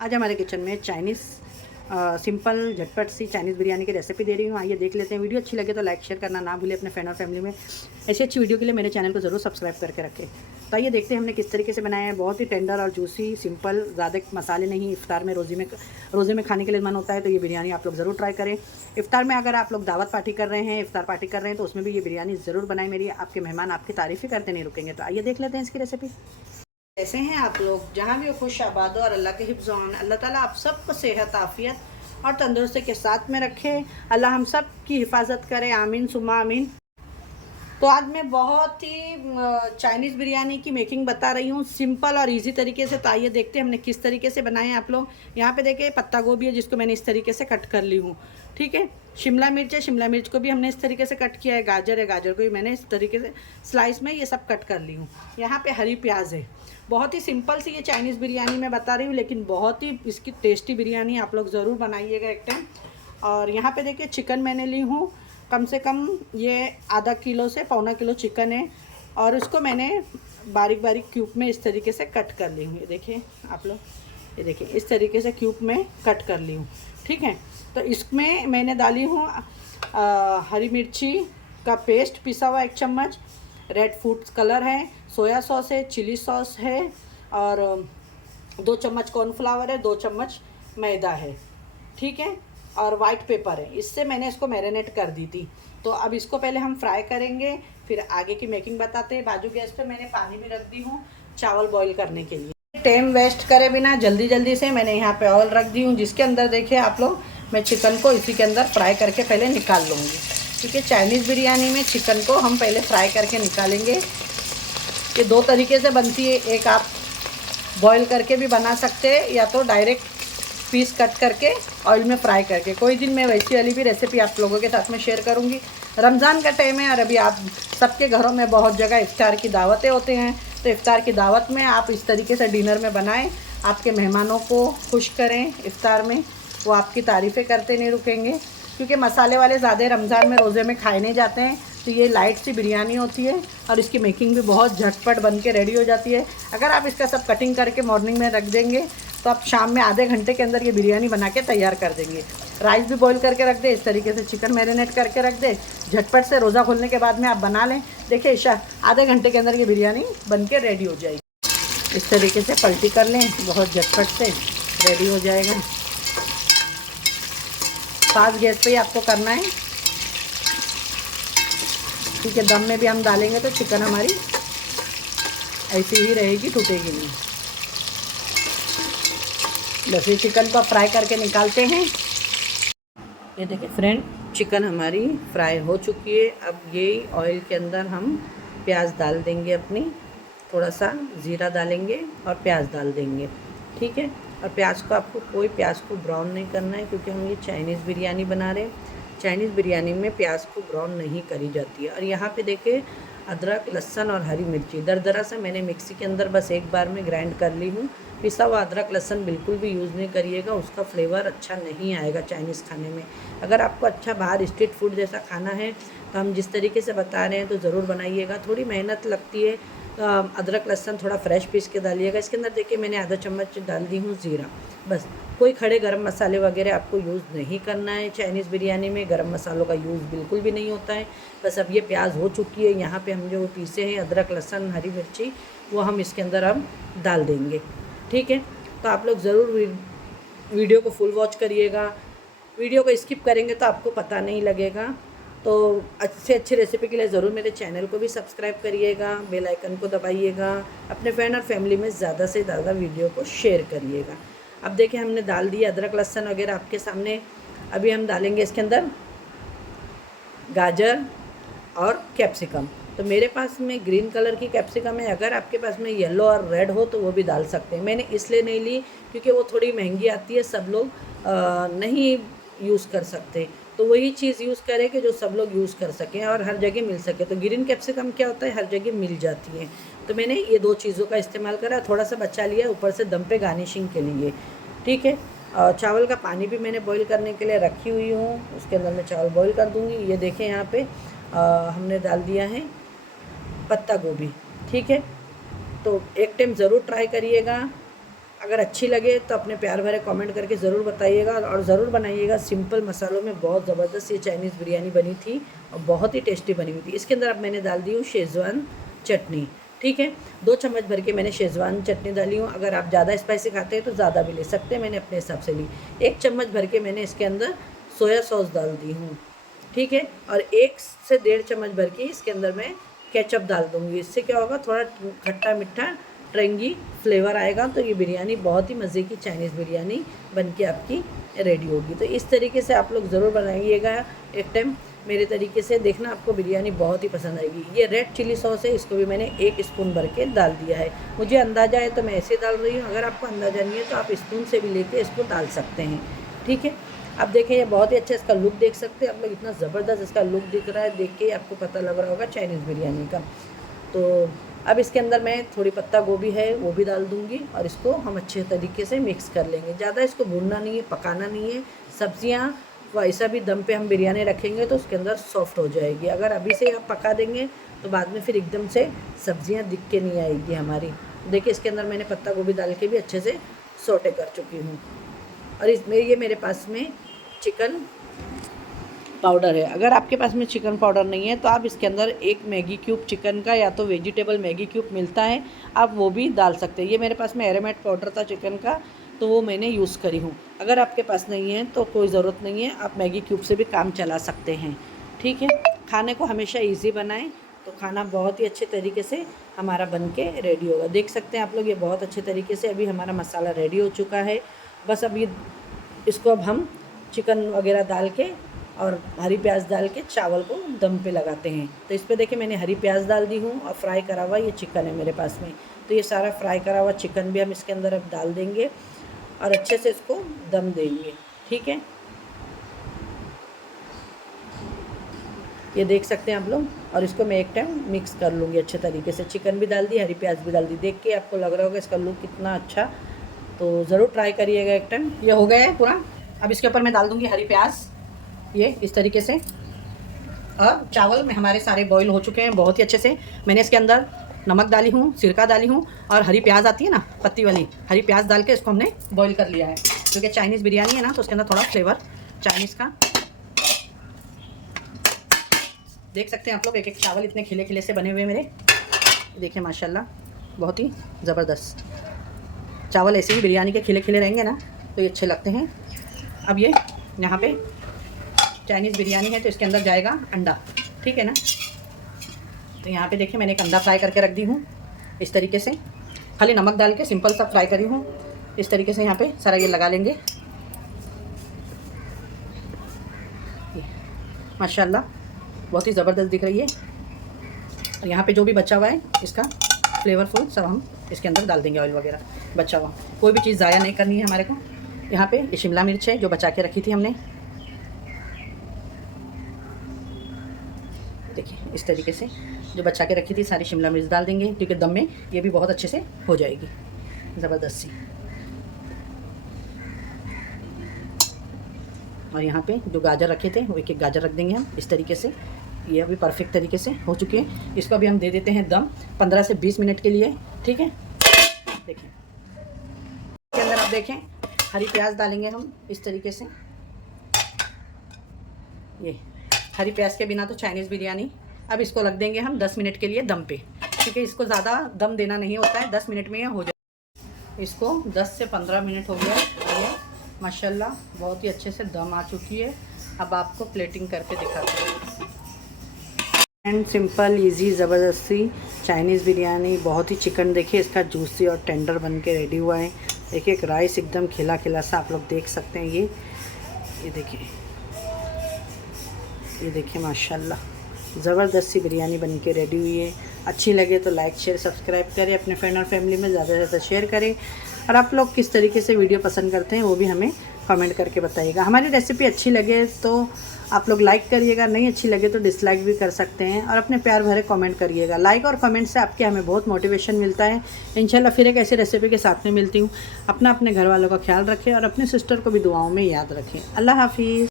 आज हमारे किचन में चाइनीज़ सिंपल झटपट सी चाइनीज़ बिरयानी की रेसिपी दे रही हूँ। आइए देख लेते हैं। वीडियो अच्छी लगे तो लाइक शेयर करना ना भूलें अपने फ्रेंड और फैमिली में। ऐसी अच्छी वीडियो के लिए मेरे चैनल को ज़रूर सब्सक्राइब करके रखें। तो आइए देखते हैं हमने किस तरीके से बनाया है। बहुत ही टेंडर और जूसी, सिंपल, ज़्यादा मसाले नहीं। इफ्तार में रोज़े में खाने के लिए मन होता है तो ये बिरयानी आप लोग ज़रूर ट्राई करें। इफ्तार में अगर आप लोग दावत पार्टी कर रहे हैं, इफ्तार पार्टी कर रहे हैं तो उसमें भी ये बिरयानी ज़रूर बनाएं। मेरी आपके मेहमान आपकी तारीफ़ें करते नहीं रुकेंगे। तो आइए देख लेते हैं इसकी रेसिपी। कैसे हैं आप लोग? जहाँ भी हो खुश आबाद हो और अल्लाह के हिफ्ज़-ओ-अमान। अल्लाह ताला आप सबको सेहत, आफ़ियत और तंदुरुस्ती के साथ में रखे। अल्लाह हम सब की हिफाजत करे, आमीन सुम्मा आमीन। तो आज मैं बहुत ही चाइनीज़ बिरयानी की मेकिंग बता रही हूँ, सिंपल और इजी तरीके से। तो आइए देखते हैं हमने किस तरीके से बनाए हैं आप लोग। यहाँ पे देखिए पत्ता गोभी है जिसको मैंने इस तरीके से कट कर ली हूँ, ठीक है। शिमला मिर्च है, शिमला मिर्च को भी हमने इस तरीके से कट किया है। गाजर है, गाजर को भी मैंने इस तरीके से स्लाइस में ये सब कट कर ली हूँ। यहाँ पे हरी प्याज है। बहुत ही सिंपल सी ये चाइनीज़ बिरयानी मैं बता रही हूँ, लेकिन बहुत ही इसकी टेस्टी बिरयानी आप लोग ज़रूर बनाइएगा एक टाइम। और यहाँ पे देखिए चिकन मैंने ली हूँ, कम से कम ये आधा किलो से पौना किलो चिकन है। और उसको मैंने बारीक बारीक क्यूब में इस तरीके से कट कर ली हूँ। ये देखिए आप लोग, ये देखिए इस तरीके से क्यूब में कट कर ली हूँ, ठीक है। तो इसमें मैंने डाली हूँ हरी मिर्ची का पेस्ट पिसा हुआ 1 चम्मच, रेड फूड कलर है, सोया सॉस है, चिली सॉस है, और 2 चम्मच कॉर्नफ्लावर है, 2 चम्मच मैदा है, ठीक है। और वाइट पेपर है। इससे मैंने इसको मैरिनेट कर दी थी। तो अब इसको पहले हम फ्राई करेंगे, फिर आगे की मेकिंग बताते हैं। बाजू गैस पे मैंने पानी भी रख दी हूँ चावल बॉईल करने के लिए। टाइम वेस्ट करे बिना जल्दी जल्दी से मैंने यहाँ पे ऑयल रख दी हूँ, जिसके अंदर देखिए आप लोग मैं चिकन को इसी के अंदर फ्राई करके पहले निकाल लूँगी, क्योंकि चाइनीज़ बिरयानी में चिकन को हम पहले फ्राई करके निकालेंगे। ये 2 तरीके से बनती है। एक आप बॉईल करके भी बना सकते हैं, या तो डायरेक्ट पीस कट करके ऑयल में फ्राई करके। कोई दिन मैं वैसी वाली भी रेसिपी आप लोगों के साथ में शेयर करूंगी। रमज़ान का टाइम है और अभी आप सबके घरों में बहुत जगह इफ्तार की दावतें होते हैं, तो इफ्तार की दावत में आप इस तरीके से डिनर में बनाएं, आपके मेहमानों को खुश करें इफ्तार में। वो आपकी तारीफ़ें करते नहीं रुकेंगे, क्योंकि मसाले वाले ज़्यादा रमज़ान में रोज़े में खाए नहीं जाते हैं। तो ये लाइट सी बिरयानी होती है और इसकी मेकिंग भी बहुत झटपट बन के रेडी हो जाती है। अगर आप इसका सब कटिंग करके मॉर्निंग में रख देंगे तो आप शाम में आधे घंटे के अंदर ये बिरयानी बना के तैयार कर देंगे। राइस भी बॉईल करके रख दे, इस तरीके से चिकन मैरिनेट करके रख दे, झटपट से रोज़ा खोलने के बाद में आप बना लें। देखिए ईशा आधे घंटे के अंदर ये बिरयानी बन के रेडी हो जाएगी। इस तरीके से पलटी कर लें, बहुत झटपट से रेडी हो जाएगा। फास्ट गैस पे ही आपको करना है, क्योंकि दम में भी हम डालेंगे तो चिकन हमारी ऐसी ही रहेगी, टूटेगी नहीं। बस ये चिकन को फ्राई करके निकालते हैं। ये देखिए फ्रेंड, चिकन हमारी फ्राई हो चुकी है। अब ये ऑयल के अंदर हम प्याज डाल देंगे अपनी, थोड़ा सा ज़ीरा डालेंगे और प्याज डाल देंगे, ठीक है। और प्याज को आपको कोई प्याज को ब्राउन नहीं करना है, क्योंकि हम ये चाइनीज़ बिरयानी बना रहे हैं। चाइनीज़ बिरयानी में प्याज को ब्राउन नहीं करी जाती है। और यहाँ पे देखिए अदरक, लहसुन और हरी मिर्ची दरदरा से मैंने मिक्सी के अंदर बस एक बार में ग्राइंड कर ली हूँ। पिसा हुआ अदरक लहसुन बिल्कुल भी यूज़ नहीं करिएगा, उसका फ्लेवर अच्छा नहीं आएगा चाइनीज़ खाने में। अगर आपको अच्छा बाहर स्ट्रीट फूड जैसा खाना है तो हम जिस तरीके से बता रहे हैं तो ज़रूर बनाइएगा। थोड़ी मेहनत लगती है। अदरक लहसुन थोड़ा फ्रेश पीस के डालिएगा। इसके अंदर देखिए मैंने आधा चम्मच डाल दी हूँ ज़ीरा। बस, कोई खड़े गरम मसाले वगैरह आपको यूज़ नहीं करना है। चाइनीज़ बिरयानी में गरम मसालों का यूज़ बिल्कुल भी नहीं होता है। बस अब ये प्याज हो चुकी है। यहाँ पे हम जो पीसे हैं अदरक लहसुन हरी मिर्ची, वो हम इसके अंदर अब डाल देंगे, ठीक है। तो आप लोग ज़रूर वीडियो को फुल वॉच करिएगा। वीडियो को स्किप करेंगे तो आपको पता नहीं लगेगा। तो अच्छी अच्छी रेसिपी के लिए ज़रूर मेरे चैनल को भी सब्सक्राइब करिएगा, बेल आइकन को दबाइएगा, अपने फ्रेंड और फैमिली में ज़्यादा से ज़्यादा वीडियो को शेयर करिएगा। अब देखिए हमने डाल दिया अदरक लहसुन वगैरह आपके सामने। अभी हम डालेंगे इसके अंदर गाजर और कैप्सिकम। तो मेरे पास में ग्रीन कलर की कैप्सिकम है, अगर आपके पास में येलो और रेड हो तो वो भी डाल सकते हैं। मैंने इसलिए नहीं ली क्योंकि वो थोड़ी महंगी आती है, सब लोग नहीं यूज़ कर सकते। तो वही चीज़ यूज़ करें कि जो सब लोग यूज़ कर सकें और हर जगह मिल सके। तो ग्रीन कैप्सिकम क्या होता है, हर जगह मिल जाती है। तो मैंने ये 2 चीज़ों का इस्तेमाल करा, थोड़ा सा बचा लिया ऊपर से दम पे गार्निशिंग के लिए, ठीक है। चावल का पानी भी मैंने बॉईल करने के लिए रखी हुई हूँ, उसके अंदर मैं चावल बॉईल कर दूँगी। ये देखें यहाँ पे हमने डाल दिया है पत्ता गोभी, ठीक है। तो एक टाइम ज़रूर ट्राई करिएगा। अगर अच्छी लगे तो अपने प्यार भरे कमेंट करके ज़रूर बताइएगा और ज़रूर बनाइएगा। सिंपल मसालों में बहुत ज़बरदस्त ये चाइनीज़ बिरयानी बनी थी और बहुत ही टेस्टी बनी हुई थी। इसके अंदर अब मैंने डाल दी हूँ शेज़वान चटनी, ठीक है। 2 चम्मच भर के मैंने शेज़वान चटनी डाली हूँ। अगर आप ज़्यादा स्पाइसी खाते हैं तो ज़्यादा भी ले सकते हैं, मैंने अपने हिसाब से ली। 1 चम्मच भर के मैंने इसके अंदर सोया सॉस डाल दी हूँ, ठीक है। और 1 से 1.5 चम्मच भर के इसके अंदर मैं केचप डाल दूँगी। इससे क्या होगा, थोड़ा खट्टा मीठा ट्रेंगी फ्लेवर आएगा, तो ये बिरयानी बहुत ही मज़े की चाइनीज़ बिरयानी बनके आपकी रेडी होगी। तो इस तरीके से आप लोग ज़रूर बनाइएगा एक टाइम मेरे तरीके से, देखना आपको बिरयानी बहुत ही पसंद आएगी। ये रेड चिली सॉस है, इसको भी मैंने 1 स्पून भर के डाल दिया है। मुझे अंदाज़ा है तो मैं ऐसे डाल रही हूँ, अगर आपको अंदाज़ा नहीं है तो आप स्पून से भी लेके इसको डाल सकते हैं, ठीक है। अब देखें ये बहुत ही अच्छा इसका लुक देख सकते हैं आप लोग, इतना ज़बरदस्त इसका लुक दिख रहा है, देख के आपको पता लग रहा होगा चाइनीज़ बिरयानी का। तो अब इसके अंदर मैं थोड़ी पत्ता गोभी है वो भी डाल दूँगी और इसको हम अच्छे तरीके से मिक्स कर लेंगे। ज़्यादा इसको भूनना नहीं है, पकाना नहीं है। सब्जियाँ वैसा भी दम पे हम बिरयानी रखेंगे तो उसके अंदर सॉफ्ट हो जाएगी। अगर अभी से आप पका देंगे तो बाद में फिर एकदम से सब्जियाँ दिख के नहीं आएगी हमारी। देखिए इसके अंदर मैंने पत्ता गोभी डाल के भी अच्छे से सौटे कर चुकी हूँ। और इसमें ये मेरे पास में चिकन पाउडर है। अगर आपके पास में चिकन पाउडर नहीं है तो आप इसके अंदर 1 मैगी क्यूब चिकन का या तो वेजिटेबल मैगी क्यूब मिलता है, आप वो भी डाल सकते हैं। ये मेरे पास में एरोमेट पाउडर था चिकन का, तो वो मैंने यूज़ करी हूँ। अगर आपके पास नहीं है तो कोई ज़रूरत नहीं है, आप मैगी क्यूब से भी काम चला सकते हैं, ठीक है। खाने को हमेशा ईजी बनाएँ तो खाना बहुत ही अच्छे तरीके से हमारा बन के रेडी होगा। देख सकते हैं आप लोग, ये बहुत अच्छे तरीके से अभी हमारा मसाला रेडी हो चुका है। बस अभी इसको अब हम चिकन वगैरह डाल के और हरी प्याज डाल के चावल को दम पे लगाते हैं। तो इस पे देखिए मैंने हरी प्याज डाल दी हूँ और फ्राई करा हुआ ये चिकन है मेरे पास में। तो ये सारा फ्राई करा हुआ चिकन भी हम इसके अंदर अब डाल देंगे और अच्छे से इसको दम देंगे, ठीक है। ये देख सकते हैं आप लोग, और इसको मैं एक टाइम मिक्स कर लूँगी अच्छे तरीके से। चिकन भी डाल दी, हरी प्याज भी डाल दी। देख के आपको लग रहा होगा इसका लुक कितना अच्छा, तो ज़रूर ट्राई करिएगा एक टाइम। ये हो गया है पूरा। अब इसके ऊपर मैं डाल दूँगी हरी प्याज, ये इस तरीके से। और चावल में हमारे सारे बॉईल हो चुके हैं बहुत ही अच्छे से। मैंने इसके अंदर नमक डाली हूँ, सिरका डाली हूँ और हरी प्याज आती है ना पत्ती वाली, हरी प्याज डाल के इसको हमने बॉईल कर लिया है। क्योंकि चाइनीज़ बिरयानी है ना तो उसके अंदर थोड़ा फ्लेवर चाइनीज़ का। देख सकते हैं आप लोग, एक एक चावल इतने खिले खिले से बने हुए मेरे। देखिए माशाल्लाह बहुत ही ज़बरदस्त चावल। ऐसे ही बिरयानी के खिले खिले रहेंगे ना तो ये अच्छे लगते हैं। अब ये यहाँ पे चाइनीज़ बिरयानी है तो इसके अंदर जाएगा अंडा, ठीक है ना। तो यहाँ पे देखिए मैंने एक अंडा फ्राई करके रख दी हूँ इस तरीके से, खाली नमक डाल के सिंपल सा फ्राई करी हूँ। इस तरीके से यहाँ पे सारा ये लगा लेंगे। माशाल्लाह बहुत ही ज़बरदस्त दिख रही है। और यहाँ पे जो भी बचा हुआ है इसका फ्लेवरफुल सब हम इसके अंदर डाल देंगे। ऑयल वगैरह बचा हुआ, कोई भी चीज़ ज़ाया नहीं करनी है हमारे को। यहाँ पे ये शिमला मिर्च है जो बचा के रखी थी हमने, देखिए इस तरीके से जो बचा के रखी थी सारी शिमला मिर्च डाल देंगे, क्योंकि दम में ये भी बहुत अच्छे से हो जाएगी ज़बरदस्त सी। और यहाँ पे जो गाजर रखे थे वो एक एक गाजर रख देंगे हम इस तरीके से। ये अभी परफेक्ट तरीके से हो चुके हैं। इसको अभी हम दे देते हैं दम 15 से 20 मिनट के लिए, ठीक है। देखिए इसके अंदर आप देखें हरी प्याज डालेंगे हम इस तरीके से। ये हरी प्याज के बिना तो चाइनीज़ बिरयानी। अब इसको रख देंगे हम 10 मिनट के लिए दम पे, क्योंकि इसको ज़्यादा दम देना नहीं होता है, 10 मिनट में ये हो जाए। इसको 10 से 15 मिनट हो गया है माशाल्लाह, बहुत ही अच्छे से दम आ चुकी है। अब आपको प्लेटिंग करके दिखाते हैं। एंड सिंपल इजी ज़बरदस्ती चाइनीज़ बिरयानी, बहुत ही चिकन देखिए इसका जूसी और टेंडर बन के रेडी हुआ है। देखिए एक राइस एकदम खिला खिला सा आप लोग देख सकते हैं। ये देखिए माशाल्लाह ज़बरदस्त सी बिरयानी बन के रेडी हुई है। अच्छी लगे तो लाइक शेयर सब्सक्राइब करें, अपने फ्रेंड और फैमिली में ज़्यादा से ज़्यादा शेयर करें। और आप लोग किस तरीके से वीडियो पसंद करते हैं वो भी हमें कमेंट करके बताइएगा। हमारी रेसिपी अच्छी लगे तो आप लोग लाइक करिएगा, नहीं अच्छी लगे तो डिसलाइक भी कर सकते हैं। और अपने प्यार भरे कमेंट करिएगा। लाइक और कमेंट से आपके हमें बहुत मोटिवेशन मिलता है। इंशाल्लाह फिर एक ऐसी रेसिपी के साथ में मिलती हूँ। अपने घर वालों का ख्याल रखें और अपने सिस्टर को भी दुआओं में याद रखें। अल्लाह हाफिज़।